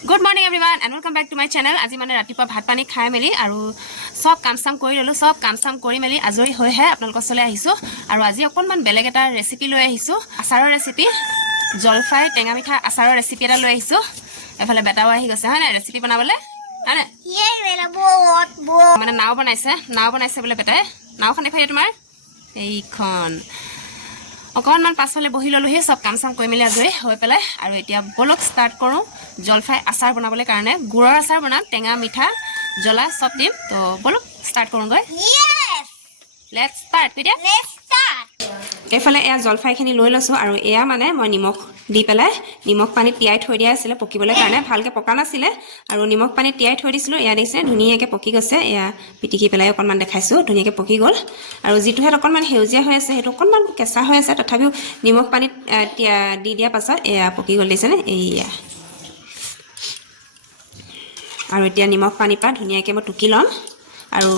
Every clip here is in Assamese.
Good morning everyone and welcome back to my channel. আজি মানে ৰাতিপুৱা ভাত পানী খাই মেলি আৰু সব কাম কৰি ললো সব কাম কৰি মেলি আজৰি হৈ হে আপোনালোকৰ চলে আহিছো আৰু আজি অকনমান বেলেগ এটা ৰেচিপি লৈ আহিছো আচাৰৰ ৰেচিপি জলফাই টেঙা মিঠা আচাৰৰ ৰেচিপি এটা লৈ আহিছো এফালে বেটাও আহি গৈছে হয় না ৰেচিপি বনাবলে হয়নে এই মেলা বহুত মানে নাও বনাইছে বলে বেটাই নাওখন দেখাই তোমাৰ এইখন অকনমান পাছফালে বহি ললো হে সব কাম কৰি মেলি আজৰি হৈ পেলাই আৰু এতিয়া বলক ষ্টাৰ্ট কৰো জলফাই আচাৰ বনাবলৈ কাৰণে গুড়ৰ আচাৰ বনাম টেঙা মিঠা জ্বলা সব দিম তো বলক ষ্টাৰ্ট কৰোঁগৈ লেটস ষ্টাৰ্ট পিডিয়া এফালে এয়া জলফাইখিনি লৈ লৈছো আৰু এয়া মানে মই নিমখ দি পেলাই নিমখ পানীত তিয়াই থৈ দিয়া আছিল পকিবলৈ কাৰণে ভালকে পকা নাছিলে আৰু নিমখ পানীত তিয়াই থৈ দিছিলো এয়া দেখিছে ধুনীয়াকৈ পকি গৈছে এয়া পিটিকি পেলাই অকনমান দেখাইছো ধুনীয়াকৈ পকি গ'ল আৰু যিটো হেত অকনমান হেউজিয়া হৈ আছে হেতু অকনমান কেঁচা হৈ আছে তথাপিও নিমখ পানীত দি দিয়া পাছত এয়া পকি গ'ল দেখিছেনে এয়া আৰু এতিয়া নিমখ পানীৰ পৰা ধুনীয়াকৈ মই টুকি ল'ম আৰু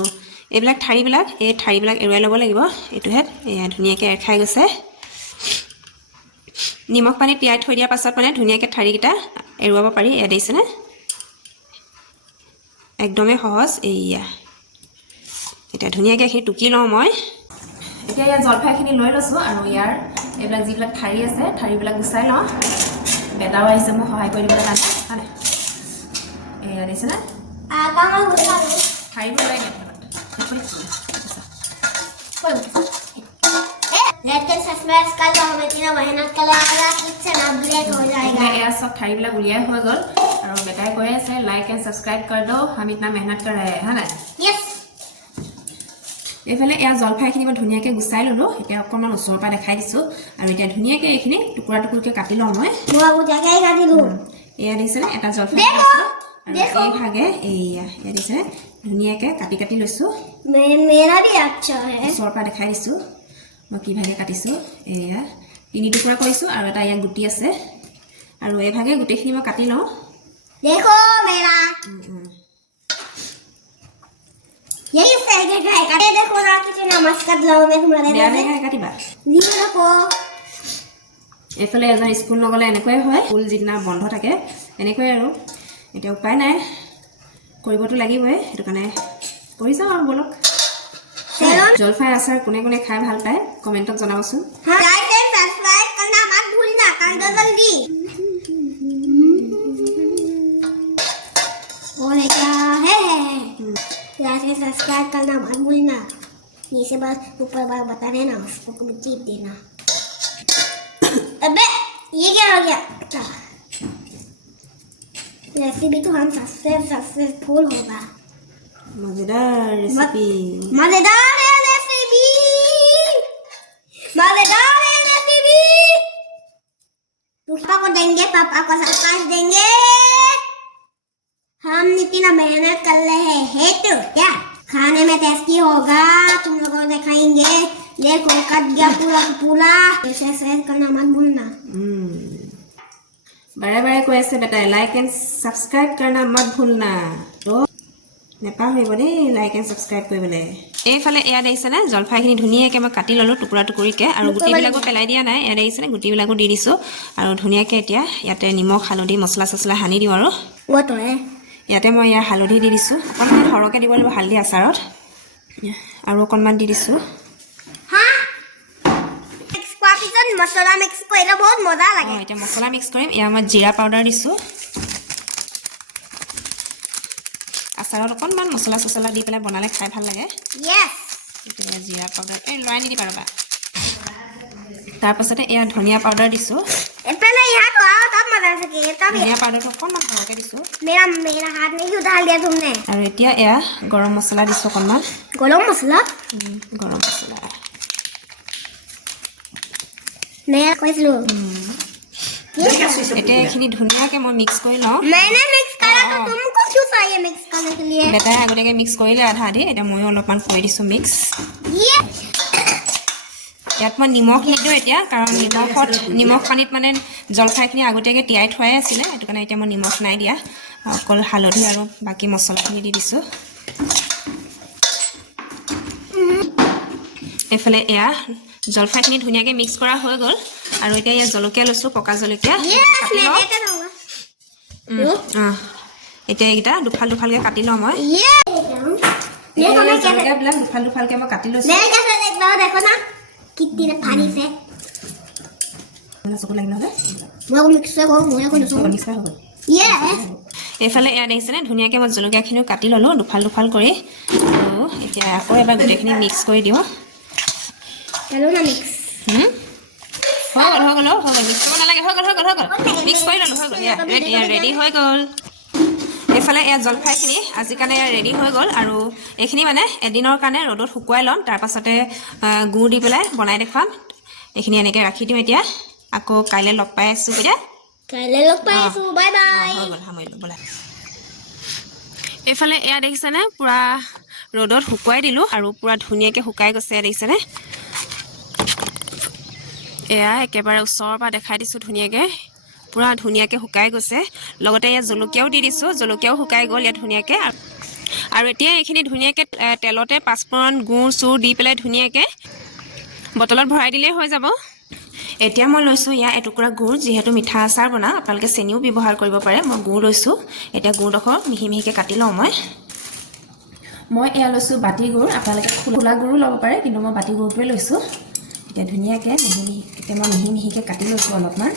এইবিলাক ঠাৰিবিলাক এৰুৱাই ল'ব লাগিব এইটোহেত এয়া ধুনীয়াকৈ এৰখাই গৈছে নিমখ পানী তিয়াই থৈ দিয়াৰ পাছত মানে ধুনীয়াকৈ ঠাৰিকেইটা এৰুৱাব পাৰি এয়া দেখিছেনে একদমেই সহজ এয়া এতিয়া ধুনীয়াকৈ সেই টুকি লওঁ মই এতিয়া ইয়াত জলফাইখিনি লৈ লৈছোঁ আৰু ইয়াৰ এইবিলাক যিবিলাক ঠাৰি আছে ঠাৰিবিলাক গুচাই লওঁ বেটাও আহিছে মোক সহায় কৰি দিবলৈ কাৰণে হয়নে এয়া দেখিছেনে ঠাৰিবোৰ লৈ দিয়া सब ठारी बिला उलियाई हो गल और बेटाई কৈ আছে लाइक एंड सब्सक्राइब कर दो हम इतना मेहनत कर रहे हैं ना यस এফালে এয়া জলফাইখিনি মই ধুনীয়াকৈ গুচাই ললো এতিয়া অকণমান ওচৰৰ পৰা দেখাই দিছো আৰু এতিয়া ধুনীয়াকৈ এইখিনি টুকুৰা টুকুৰকৈ কাটি লওঁ মই এয়া দেখিছেনে এটা জলফাই দেখো এই ভাগে এয়া দেখিছেনে ধুনীয়াকৈ কাটি লৈছো मेरा भी अच्छा है ওচৰৰ পৰা দেখাই দিছো মই কি ভাগে কাটিছো এয়া তিনি টুকুৰা কৰিছো আৰু এটা ইয়াত গুটি আছে আৰু এই ভাগে গুটিখিনি মই কাটি লওঁ देखो मेरा यही फेवरेट है काटे देखो ना किसी नमस्कार लाओ मैं तुम्हारे बेया काटिबा लियो देखो এফালে এজন স্কুল নগলে এনেকৈ হয় স্কুল যিদিনা বন্ধ থাকে এনেকৈ আৰু এতিয়া উপায় নাই কৰিবতো লাগিবই সেইটো কাৰণে কৰি যাওঁ আৰু বলক জলফাই আচাৰ কোনে কোনে খাই ভাল পায় কমেন্টত জনাবচোন लाइक एंड सब्सक्राइब करना मत भूलना कर दो जल्दी और क्या है लाइक एंड सब्सक्राइब करना मत भूलना नीचे बस ऊपर बार बता देना उसको टीप देना अबे ये क्या हो गया रेसिपी तो हम सक्सेसफुल होगा मजेदार रेसिपी मजेदार है रेसिपी पापा को देंगे पापा को सरप्राइज देंगे हम इतना मेहनत कर रहे हैं तो क्या खाने में टेस्टी होगा तुम लोगों दिखाएंगे देखो कट गया पूरा ऐसे करना मत भूलना बारे बारे কৈ আছে বেটাই লাইক এন্ড সাবস্ক্রাইব करना मत भूलना তো নেপাহৰিব দেই লাইক এন্ড সাবস্ক্ৰাইব কৰিবলৈ এইফালে এয়া দেখিছেনে জলফাইখিনি ধুনীয়াকৈ মই কাটি ললো টুকুৰা টুকুৰিকৈ আৰু গুটিবিলাকো পেলাই দিয়া নাই এয়া দেখিছেনে গুটিবিলাকো দি দিছো আৰু ধুনীয়াকৈ এতিয়া ইয়াতে নিমখ হালধি মছলা চছলা সানি দিওঁ আৰু ইয়াতে মই ইয়াৰ হালধি দি দিছো অকণমান সৰহকৈ দিব লাগিব হালধি আচাৰত আৰু অকণমান দি দিছো मसाला मिक्स কৰিলে বহুত মজা লাগে এতিয়া মছলা মিক্স কৰিম এয়া মই জিৰা পাউডাৰ দিছো আচাৰত অকণমান মছলা চছলা দি পেলাই বনালে খাই ভাল লাগে यस এতিয়া জিৰা পাউডাৰ এই লৰাই নিদি পাৰবা তাৰ পাছতে এয়া ধনিয়া পাউডাৰ দিছো पहले यहाँ तो आओ तब मजा सकेंगे तब ধনিয়া পাউডাৰটো অকণমান সৰহকৈ দিছো मेरा हाथ नहीं उतार लिया तुमने আৰু এতিয়া এয়া গৰম মছলা দিছো অকণমান गरम मसाला গৰম মছলা मैं কৈছিলো এতিয়া এইখিনি ধুনীয়াকৈ মই মিক্স কৰি লওঁ मैंने मिक्स करा तो तुमको क्यों चाहिए मिक्स करने के लिए বেটাই আগতীয়াকৈ মিক্স কৰিলে আধা আধি এতিয়া ময়ো অলপমান কৰি দিছোঁ মিক্স ये ইয়াত মই নিমখ নিদিওঁ এতিয়া কাৰণ নিমখ পানীত মানে জলফাইখিনি আগতীয়াকৈ তিয়াই থোৱাই আছিলে সেইটো কাৰণে এতিয়া মই নিমখ নাই দিয়া অকল হালধি আৰু বাকী মছলাখিনি দি দিছোঁ এফালে এয়া জলফাইখিনি ধুনীয়াকৈ মিক্স কৰা হৈ গ'ল আৰু এতিয়া ইয়া জলকীয়া লৈছোঁ পকা জলকীয়া এতিয়া এইকেইটা দুফাল দুফালকৈ কাটি লওঁ মই ये देखो मैं कैसे জলকীয়াবিলাক দুফাল দুফালকৈ মই কাটি লৈছোঁ मैं कैसे देख रहा हूँ देखो ना कितनी भारी से চকু লাগিলে হ'লে मैं को मिक्स से करूँ मुझे कोई नहीं নিশ্চয় হ'ব ये এইফালে এয়া দেখিছেনে ধুনীয়াকৈ মই জলকীয়াখিনিও কাটি ল'লোঁ দুফাল দুফাল কৰি আৰু এতিয়া আকৌ এবাৰ গোটেইখিনি মিক্স কৰি দিওঁ चलो ना मिक्स হৈ গ'ল মিক্স কৰিব নালাগে হৈ গ'ল মিক্স কৰি ল'লোঁ হৈ গ'ল এয়া ৰেডি হৈ গ'ল এইফালে এয়া জলফাইখিনি আজিৰ কাৰণে ৰেডি হৈ গ'ল আৰু এইখিনি মানে এদিনৰ কাৰণে ৰ'দত শুকুৱাই ল'ম তাৰপাছতে গুড় দি পেলাই বনাই দেখুৱাম এইখিনি এনেকৈ ৰাখি দিওঁ এতিয়া আকৌ কাইলৈ লগ পাই আছোঁ এতিয়া কাইলৈ লগ পাই আছোঁ বাই বাই হৈ গ'ল সামৰিলোঁ ব'লা এইফালে এয়া দেখিছেনে পূৰা ৰ'দত শুকুৱাই দিলোঁ আৰু পূৰা ধুনীয়াকৈ শুকাই গৈছে এয়া দেখিছেনে এয়া একেবাৰে ওচৰৰ পৰা দেখাই দিছোঁ ধুনীয়াকৈ পূৰা ধুনীয়াকৈ শুকাই গৈছে লগতে ইয়াত জলকীয়াও দি দিছোঁ জলকীয়াও শুকাই গ'ল ইয়াত ধুনীয়াকৈ আৰু এতিয়া এইখিনি ধুনীয়াকৈ তেলতে পাঁচফোৰণ গুড় চুৰ দি পেলাই ধুনীয়াকৈ বটলত ভৰাই দিলেই হৈ যাব এতিয়া মই লৈছোঁ ইয়াৰ এটুকুৰা গুড় যিহেতু মিঠা আচাৰ বনাওঁ আপোনালোকে চেনিও ব্যৱহাৰ কৰিব পাৰে মই গুড় লৈছোঁ এতিয়া গুড়ডোখৰ মিহি মিহিকৈ কাটি লওঁ মই এয়া লৈছোঁ বাতি গুড় আপোনালোকে খোলা গুড়ো ল'ব পাৰে কিন্তু মই বাতি গুড়টোৱে লৈছোঁ এতিয়া ধুনীয়াকৈ মিহি মিহিকৈ কাটি লৈছোঁ অলপমান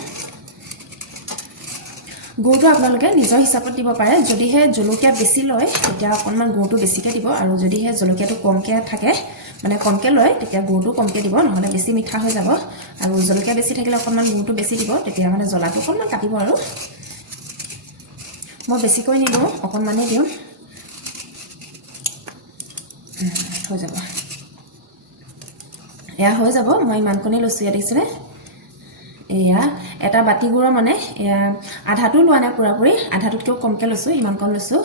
গুড়টো আপোনালোকে নিজৰ হিচাপত দিব পাৰে যদিহে জলকীয়া বেছি লয় তেতিয়া অকণমান গুড়টো বেছিকৈ দিব আৰু যদিহে জলকীয়াটো কমকৈ থাকে মানে কমকৈ লয় তেতিয়া গুড়টো কমকৈ দিব নহ'লে বেছি মিঠা হৈ যাব আৰু জলকীয়া বেছি থাকিলে অকণমান গুড়টো বেছি দিব তেতিয়া মানে জ্বলাটো অকণমান কাটিব আৰু মই বেছিকৈ নিদিওঁ অকণমানেই দিওঁ হৈ যাব এয়া হৈ যাব মই ইমানকণেই লৈছোঁ ইয়াত দেখিছেনে এয়া এটা বাতি গুড়ৰ মানে এয়া আধাটো লোৱা নাই পুৰাপুৰি আধাটোতকৈও কমকৈ লৈছোঁ ইমানকণ লৈছোঁ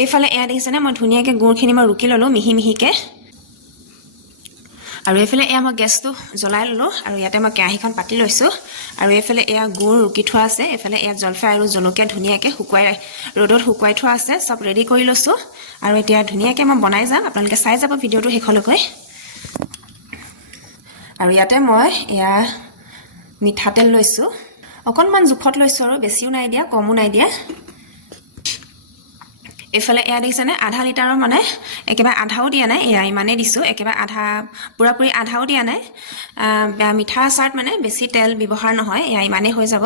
এইফালে এয়া দেখিছেনে মই ধুনীয়াকৈ গুড়খিনি মই ৰুকি ল'লোঁ মিহি মিহিকৈ আৰু এইফালে এয়া মই গেছটো জ্বলাই ল'লোঁ আৰু ইয়াতে মই কেৰাহীখন পাতি লৈছোঁ আৰু এইফালে এয়া গুড় ৰুকি থোৱা আছে এইফালে এয়া জলফাই আৰু জলকীয়া ধুনীয়াকৈ ৰ'দত শুকুৱাই থোৱা আছে চব ৰেডি কৰি লৈছোঁ আৰু এতিয়া ধুনীয়াকৈ মই বনাই যাম আপোনালোকে চাই যাব ভিডিঅ'টো শেষলৈকৈ আৰু ইয়াতে মই এয়া মিঠাতেল লৈছোঁ অকণমান জোখত লৈছোঁ আৰু বেছিও নাই দিয়া কমো নাই দিয়া এইফালে এয়া দেখিছেনে আধা লিটাৰৰ মানে একেবাৰে আধাও দিয়া নাই এয়া ইমানেই দিছোঁ একেবাৰে আধা পুৰাপুৰি আধাও দিয়া নাই মিঠা আচাৰত মানে বেছি তেল ব্যৱহাৰ নহয় এয়া ইমানেই হৈ যাব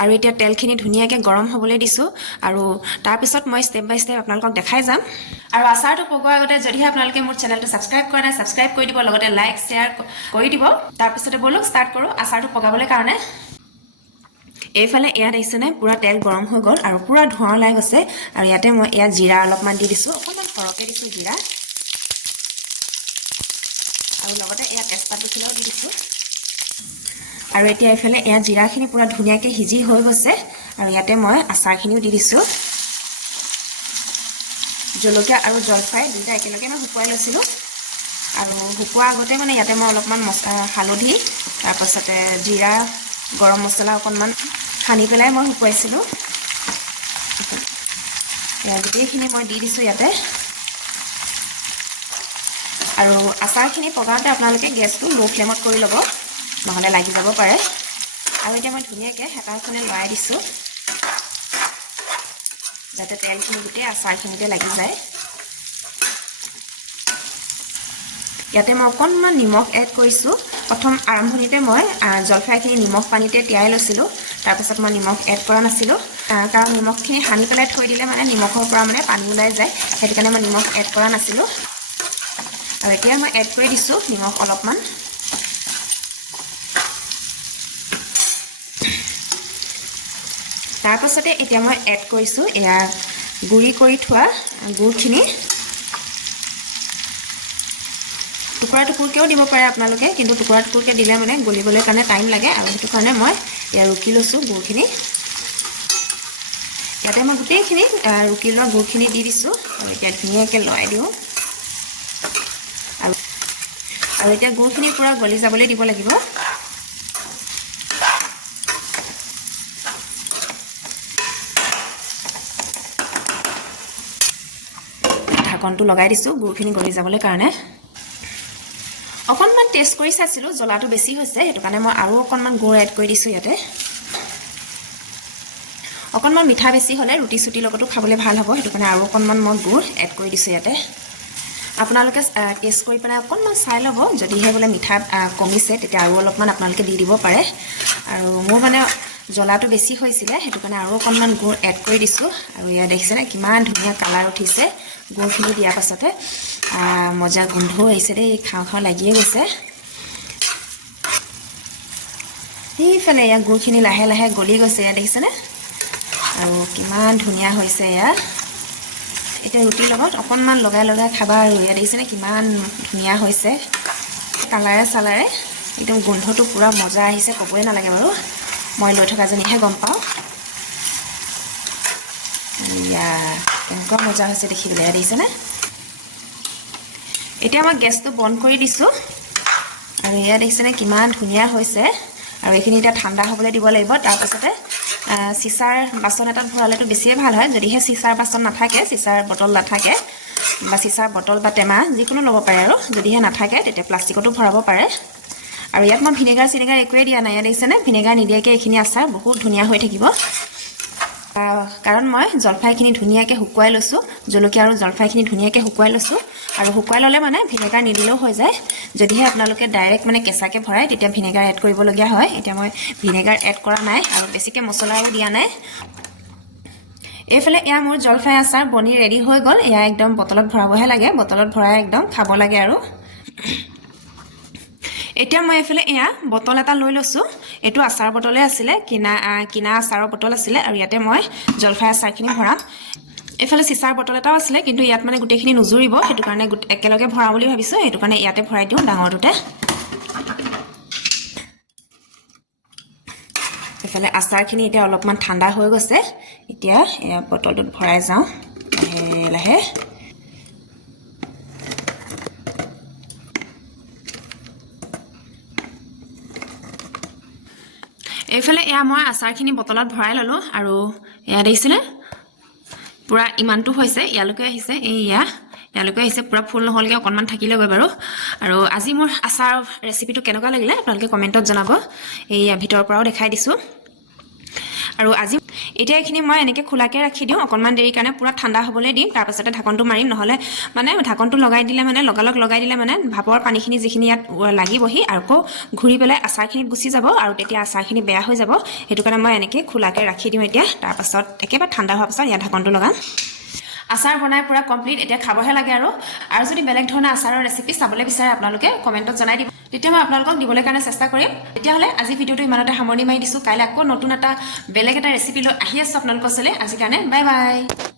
আৰু এতিয়া তেলখিনি ধুনীয়াকৈ গৰম হ'বলৈ দিছোঁ আৰু তাৰপিছত মই ষ্টেপ বাই ষ্টেপ আপোনালোকক দেখাই যাম আৰু আচাৰটো পগোৱাৰ আগতে যদিহে আপোনালোকে মোৰ চেনেলটো ছাবস্ক্ৰাইব কৰা নাই ছাবস্ক্ৰাইব কৰি দিব লগতে লাইক শ্বেয়াৰ কৰি দিব তাৰপিছতে ব'লক ষ্টাৰ্ট কৰোঁ আচাৰটো পগাবলৈ কাৰণে এইফালে এয়া দেখিছেনে পূৰা তেল গৰম হৈ গ'ল আৰু পূৰা ধোঁৱা ওলাই গৈছে আৰু ইয়াতে মই এয়া জিৰা অলপমান দি দিছোঁ অকণমান সৰহকৈ দিছোঁ জিৰা আৰু লগতে এয়া তেজপাত দুখিলাও দি দিছোঁ আৰু এতিয়া এইফালে এয়া জিৰাখিনি পূৰা ধুনীয়াকৈ সিজি হৈ গৈছে আৰু ইয়াতে মই আচাৰখিনিও দি দিছোঁ জলকীয়া আৰু জলফাই দুইটা একেলগে মই শুকুৱাই লৈছিলোঁ আৰু শুকোৱাৰ আগতে মানে ইয়াতে মই অলপমান হালধি তাৰপাছতে জিৰা গৰম মছলা অকণমান সানি পেলাই মই শুকুৱাইছিলোঁ এয়া গোটেইখিনি মই দি দিছোঁ ইয়াতে আৰু আচাৰখিনি পগাওঁতে আপোনালোকে গেছটো ল' ফ্লেমত কৰি ল'ব নহ'লে লাগি যাব পাৰে আৰু এতিয়া মই ধুনীয়াকৈ হেতাখনে লৰাই দিছোঁ যাতে তেলখিনি গোটেই আচাৰখিনিতে লাগি যায় ইয়াতে মই অকণমান নিমখ এড কৰিছোঁ প্ৰথম আৰম্ভণিতে মই জলফাইখিনি নিমখ পানীতে তিয়াই লৈছিলোঁ তাৰপাছত মই নিমখ এড কৰা নাছিলোঁ কাৰণ নিমখখিনি সানি পেলাই থৈ দিলে মানে নিমখৰ পৰা মানে পানী ওলাই যায় সেইটো কাৰণে মই নিমখ এড কৰা নাছিলোঁ আৰু এতিয়া মই এড কৰি দিছোঁ নিমখ অলপমান তাৰপাছতে এতিয়া মই এড কৰিছোঁ এয়া গুড়ি কৰি থোৱা গুড়খিনি টুকুৰা টুকুৰকৈও দিব পাৰে আপোনালোকে কিন্তু টুকুৰা টুকুৰকৈ দিলে মানে গলিবলৈ কাৰণে টাইম লাগে আৰু সেইটো কাৰণে মই এয়া ৰুকি লৈছোঁ গুড়খিনি ইয়াতে মই গোটেইখিনি ৰুকি লোৱা গুড়খিনি দি দিছোঁ আৰু এতিয়া ধুনীয়াকৈ লৰাই দিওঁ আৰু এতিয়া গুড়খিনি পূৰা গলি যাবলৈ দিব লাগিব ঢাকনটো লগাই দিছোঁ গুড়খিনি গলি যাবলৈ কাৰণে অকণমান টেষ্ট কৰি চাইছিলোঁ জ্বলাটো বেছি হৈছে সেইটো কাৰণে মই আৰু অকণমান গুড় এড কৰি দিছোঁ ইয়াতে অকণমান মিঠা বেছি হ'লে ৰুটি চুটিৰ লগতো খাবলৈ ভাল হ'ব সেইটো কাৰণে আৰু অকণমান মই গুড় এড কৰি দিছোঁ ইয়াতে আপোনালোকে টেষ্ট কৰি পেলাই অকণমান চাই ল'ব যদিহে বোলে মিঠা কমিছে তেতিয়া আৰু অলপমান আপোনালোকে দি দিব পাৰে আৰু মোৰ মানে জ্বলাটো বেছি হৈছিলে সেইটো কাৰণে আৰু অকণমান গুড় এড কৰি দিছোঁ আৰু ইয়াত দেখিছেনে কিমান ধুনীয়া কালাৰ উঠিছে গুড়খিনি দিয়াৰ পাছতে মজা গোন্ধও আহিছে দেই খাওঁ খাওঁ লাগিয়ে গৈছে সেইফালে ইয়াত গুড়খিনি লাহে লাহে গলি গৈছে ইয়াত দেখিছেনে আৰু কিমান ধুনীয়া হৈছে ইয়াত এতিয়া ৰুটিৰ লগত অকণমান লগাই লগাই খাবা আৰু ইয়াত দেখিছেনে কিমান ধুনীয়া হৈছে কালাৰে চালাৰে একদম গোন্ধটো পুৰা মজা আহিছে ক'বই নালাগে বাৰু মই লৈ থকাজনীহে গম পাওঁ ইয়া কেনেকুৱা মজা হৈছে দেখিবলৈ ইয়াত দেখিছেনে এতিয়া মই গেছটো বন্ধ কৰি দিছোঁ আৰু ইয়াত দেখিছেনে কিমান ধুনীয়া হৈছে আৰু এইখিনি এতিয়া ঠাণ্ডা হ'বলৈ দিব লাগিব তাৰপিছতে চিচাৰ বাচন এটাত ভৰালেতো বেছিয়ে ভাল হয় যদিহে চিচাৰ বাচন নাথাকে চিচাৰ বটল নাথাকে বা চিচাৰ বটল বা টেমা যিকোনো ল'ব পাৰে আৰু যদিহে নাথাকে তেতিয়া প্লাষ্টিকতো ভৰাব পাৰে আৰু ইয়াত মই ভিনেগাৰ চিনেগাৰ একোৱে দিয়া নাই ইয়াত দেখিছেনে ভিনেগাৰ নিদিয়াকৈ এইখিনি আচাৰ বহুত ধুনীয়া হৈ থাকিব কাৰণ মই জলফাইখিনি ধুনীয়াকৈ শুকুৱাই লৈছোঁ জলকীয়া আৰু জলফাইখিনি ধুনীয়াকৈ শুকুৱাই লৈছোঁ আৰু শুকুৱাই ল'লে মানে ভিনেগাৰ নিদিলেও হৈ যায় যদিহে আপোনালোকে ডাইৰেক্ট মানে কেঁচাকৈ ভৰাই তেতিয়া ভিনেগাৰ এড কৰিবলগীয়া হয় এতিয়া মই ভিনেগাৰ এড কৰা নাই আৰু বেছিকৈ মছলাও দিয়া নাই এইফালে এয়া মোৰ জলফাই আচাৰ বনি ৰেডি হৈ গ'ল এয়া একদম বটলত ভৰাবহে লাগে বটলত ভৰাই একদম খাব লাগে আৰু এতিয়া মই এইফালে এয়া বটল এটা লৈ লৈছোঁ এইটো আচাৰ বটলে আছিলে কিনা আচাৰৰ বটল আছিলে আৰু ইয়াতে মই জলফাই আচাৰখিনি ভৰাম এইফালে চিচাৰ বটল এটাও আছিলে কিন্তু ইয়াত মানে গোটেইখিনি নুজুৰিব সেইটো কাৰণে একেলগে ভৰাম বুলি ভাবিছোঁ সেইটো কাৰণে ইয়াতে ভৰাই দিওঁ ডাঙৰটোতে এইফালে আচাৰখিনি এতিয়া অলপমান ঠাণ্ডা হৈ গৈছে এতিয়া এয়া বটলটোত ভৰাই যাওঁ লাহে লাহে এইফালে এয়া মই আচাৰখিনি বটলত ভৰাই ল'লোঁ আৰু এয়া দেখিছেনে পুৰা ইমানটো হৈছে ইয়ালৈকে আহিছে ইয়ালৈকে আহিছে পুৰা ফুল নহ'লগৈ অকণমান থাকিলেগৈ বাৰু আৰু আজি মোৰ আচাৰ ৰেচিপিটো কেনেকুৱা লাগিলে আপোনালোকে কমেণ্টত জনাব এইয়া ভিতৰৰ পৰাও দেখাই দিছোঁ আৰু আজি এতিয়া এইখিনি মই এনেকৈ খোলাকৈ ৰাখি দিওঁ অকণমান দেৰি কাৰণে পুৰা ঠাণ্ডা হ'বলৈ দিম তাৰপাছতে ঢাকনটো মাৰিম নহ'লে মানে ঢাকনটো লগাই দিলে মানে লগালগ লগাই দিলে মানে ভাপৰ পানীখিনি যিখিনি ইয়াত লাগিবহি আৰু আকৌ ঘূৰি পেলাই আচাৰখিনিত গুচি যাব আৰু তেতিয়া আচাৰখিনি বেয়া হৈ যাব সেইটো কাৰণে মই এনেকৈ খোলাকৈ ৰাখি দিওঁ এতিয়া তাৰপাছত একেবাৰে ঠাণ্ডা হোৱাৰ পাছত ইয়াত ঢাকনটো লগাম আচাৰ বনাই পুৰা কমপ্লিট এতিয়া খাবহে লাগে আৰু যদি বেলেগ ধৰণৰ আচাৰৰ ৰেচিপি চাবলৈ বিচাৰে আপোনালোকে কমেণ্টত জনাই দিব তেতিয়া মই আপোনালোকক দিবলৈ কাৰণে চেষ্টা কৰিম তেতিয়াহ'লে আজি ভিডিঅ'টো ইমানতে সামৰণি মাৰি দিছোঁ কাইলৈ আকৌ নতুন এটা বেলেগ এটা ৰেচিপি লৈ আহি আছোঁ আপোনালোকৰ ওচৰলৈ আজিৰ কাৰণে বাই বাই